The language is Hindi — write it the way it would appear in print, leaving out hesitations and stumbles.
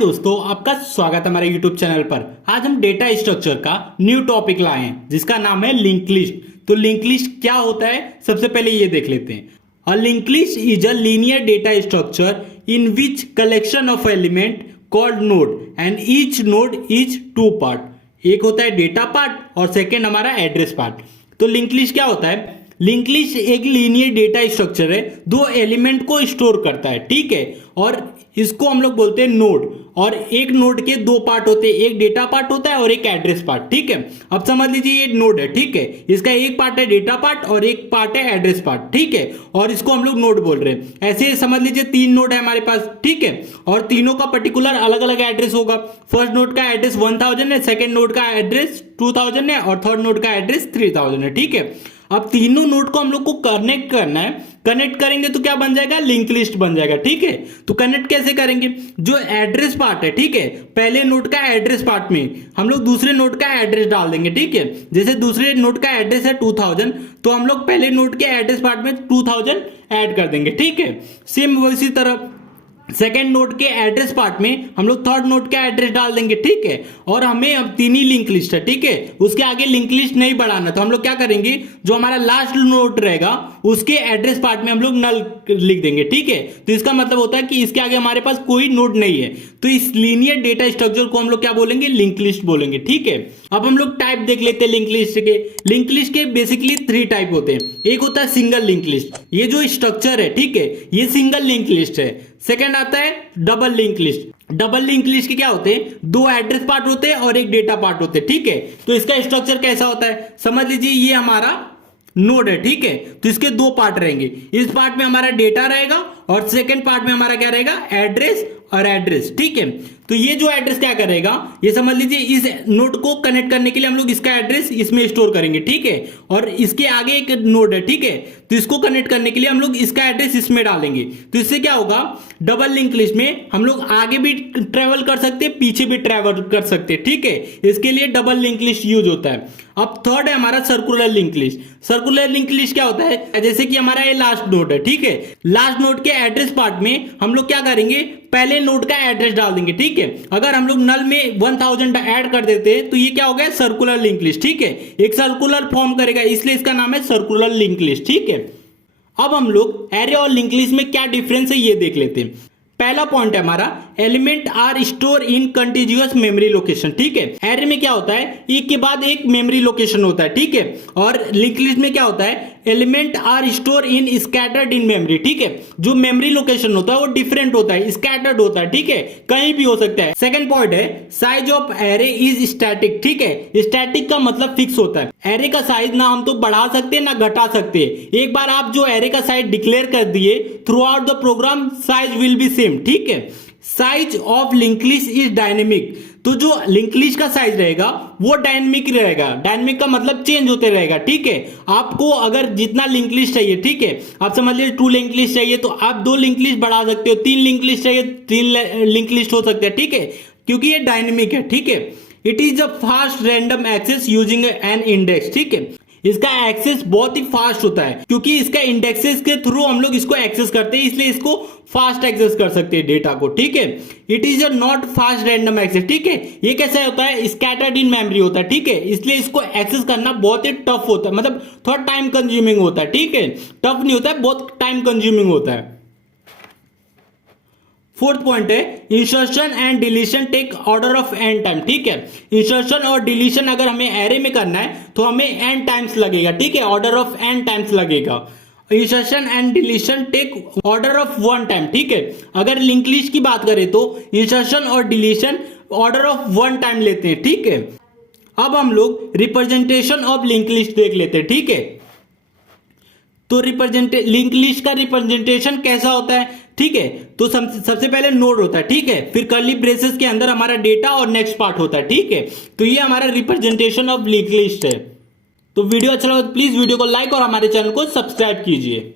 दोस्तों, आपका स्वागत है हमारे YouTube चैनल पर। आज हम डेटा स्ट्रक्चर का न्यू टॉपिक लाए हैं जिसका नाम है लिंक लिस्ट। तो लिंक लिस्ट क्या होता है, सबसे पहले ये देख लेते हैं। A link list is a linear data structure in which collection of element called node and each node is two part. एक होता है डेटा पार्ट और सेकेंड हमारा एड्रेस पार्ट। तो लिंक लिस्ट क्या होता है? लिंक लिस्ट एक लीनियर डेटा स्ट्रक्चर है, दो एलिमेंट को स्टोर करता है, ठीक है। और इसको हम लोग बोलते हैं नोड। और एक नोड के दो पार्ट होते हैं, एक डेटा पार्ट होता है और एक एड्रेस पार्ट, ठीक है। अब समझ लीजिए ये नोड है, ठीक है। इसका एक पार्ट है डेटा पार्ट और एक पार्ट है एड्रेस पार्ट, ठीक है। और इसको हम लोग नोड बोल रहे हैं। ऐसे समझ लीजिए तीन नोड है हमारे पास, ठीक है। और तीनों का पर्टिकुलर अलग अलग एड्रेस होगा। फर्स्ट नोड का एड्रेस 1000 है, सेकेंड नोड का एड्रेस 2000 है और थर्ड नोड का एड्रेस 3000 है, ठीक है। अब तीनों नोड को हम लोग को कनेक्ट करना है। कनेक्ट करेंगे तो क्या बन जाएगा? लिंक लिस्ट बन जाएगा, ठीक है। तो कनेक्ट कैसे करेंगे? जो एड्रेस पार्ट है, ठीक है, पहले नोड का एड्रेस पार्ट में हम लोग दूसरे नोड का एड्रेस डाल देंगे, ठीक है। जैसे दूसरे नोड का एड्रेस है 2000, तो हम लोग पहले नोड के एड्रेस पार्ट में 2000 ऐड कर देंगे, ठीक है। सेम उसी तरह सेकेंड नोड के एड्रेस पार्ट में हम लोग थर्ड नोड का एड्रेस डाल देंगे, ठीक है। और हमें अब तीन ही लिंक लिस्ट है, ठीक है। उसके आगे लिंक लिस्ट नहीं बढ़ाना, तो हम लोग क्या करेंगे, जो हमारा लास्ट नोड रहेगा उसके एड्रेस पार्ट में हम लोग नल लिख देंगे, ठीक है। तो इसका मतलब होता है कि इसके आगे हमारे पास कोई नोड नहीं है। तो इस लीनियर डेटा स्ट्रक्चर को हम लोग क्या बोलेंगे? लिंक लिस्ट बोलेंगे, ठीक है। अब हम लोग टाइप देख लेते हैं लिंक लिस्ट के। लिंक लिस्ट के बेसिकली थ्री टाइप होते हैं। एक होता है सिंगल लिंक लिस्ट, ये जो स्ट्रक्चर है, ठीक है, ये सिंगल लिंक लिस्ट है। सेकेंड आता है double link list. Double link list के क्या होते हैं? दो एड्रेस पार्ट होते हैं और एक डेटा पार्ट होते हैं, ठीक है। तो इसका स्ट्रक्चर कैसा होता है? समझ लीजिए ये हमारा नोड है, ठीक है। तो इसके दो पार्ट रहेंगे। इस पार्ट में हमारा डेटा रहेगा और सेकेंड पार्ट में हमारा क्या रहेगा? एड्रेस और एड्रेस, ठीक है। तो ये जो एड्रेस क्या करेगा, ये समझ लीजिए इस नोड को कनेक्ट करने के लिए हम लोग इसका एड्रेस इसमें स्टोर करेंगे, ठीक है। और इसके आगे एक नोड है, ठीक है, तो इसको कनेक्ट करने के लिए हम लोग इसका एड्रेस इसमें डालेंगे। तो इससे क्या होगा, डबल लिंक लिस्ट में हम लोग आगे भी ट्रेवल कर सकते हैं, पीछे भी ट्रेवल कर सकते हैं, ठीक है। इसके लिए डबल लिंक लिस्ट यूज होता है। अब थर्ड है हमारा circular link list. Circular link list क्या होता है? जैसे कि हमारा ये लास्ट नोड है, ठीक है। लास्ट नोड के एड्रेस पार्ट में हम लोग क्या करेंगे, पहले नोड का एड्रेस डाल देंगे, ठीक है। अगर हम लोग नल में 1000 ऐड कर देते हैं तो ये क्या हो गया? सर्कुलर लिंक लिस्ट, ठीक है। एक सर्कुलर फॉर्म करेगा, इसलिए इसका नाम है सर्कुलर लिंक लिस्ट, ठीक है। अब हम लोग एरे और लिंक लिस्ट में क्या डिफरेंस है ये देख लेते हैं। पहला पॉइंट है हमारा, element are store in continuous memory location, ठीक है। एरे में क्या होता है? एक के बाद एक मेमोरी लोकेशन होता है, ठीक है। और लिंक लिस्ट में क्या होता है? Element are store in scattered in memory, ठीक है। जो मेमोरी लोकेशन होता है वो डिफरेंट होता है, स्कैटर्ड होता है, ठीक है, कहीं भी हो सकता है। सेकंड पॉइंट है, size of array is static, ठीक है। स्टैटिक का मतलब फिक्स होता है। एरे का साइज ना हम तो बढ़ा सकते हैं ना घटा सकते हैं। एक बार आप जो एरे का साइज डिक्लेयर कर दिए, throughout the program size will be same, ठीक है। Size of link list is dynamic. तो जो लिंक लिस्ट का साइज रहेगा वो डायनेमिक रहेगा। डायनेमिक का मतलब चेंज होते रहेगा, ठीक है। आपको अगर जितना लिंक लिस्ट चाहिए, ठीक है, आप समझ लीजिए 2 लिंक लिस्ट चाहिए तो आप 2 लिंक लिस्ट बढ़ा सकते हो, 3 लिंक लिस्ट चाहिए 3 लिंक लिस्ट हो सकते हैं, ठीक है, क्योंकि ये डायनेमिक है, ठीक है। It is a fast random access using an index, ठीक है। इसका एक्सेस बहुत ही फास्ट होता है क्योंकि इसका इंडेक्सेस के थ्रू हम लोग इसको एक्सेस करते हैं, इसलिए इसको फास्ट एक्सेस कर सकते हैं डेटा को, ठीक है। It is a not fast random access, ठीक है। ये कैसा होता है? स्कैटर्ड इन मेमोरी होता है, ठीक है। इसलिए इसको एक्सेस करना बहुत ही टफ होता है, मतलब थोड़ा टाइम कंज्यूमिंग होता है, ठीक है। टफ नहीं होता है, बहुत टाइम कंज्यूमिंग होता है। फोर्थ पॉइंट है, insertion and deletion take order of n time, ठीक है। इंसर्शन और डिलीशन अगर हमें एरे में करना है तो हमें एन टाइम्स लगेगा, ठीक है, ऑर्डर ऑफ एन टाइम्स लगेगा। Insertion and deletion take order of 1 time, ठीक है। अगर लिंक लिस्ट की बात करें तो इंसर्शन और डिलीशन ऑर्डर ऑफ 1 टाइम लेते हैं, ठीक है। अब हम लोग रिप्रेजेंटेशन ऑफ लिंक लिस्ट देख लेते हैं, ठीक है। तो लिंक लिस्ट का रिप्रेजेंटेशन कैसा होता है, ठीक है। तो सबसे पहले नोड होता है, ठीक है, फिर कर्ली ब्रेसेस के अंदर हमारा डेटा और नेक्स्ट पार्ट होता है, ठीक है। तो ये हमारा रिप्रेजेंटेशन ऑफ लिंक लिस्ट है। तो वीडियो अच्छा लगा तो प्लीज वीडियो को लाइक और हमारे चैनल को सब्सक्राइब कीजिए।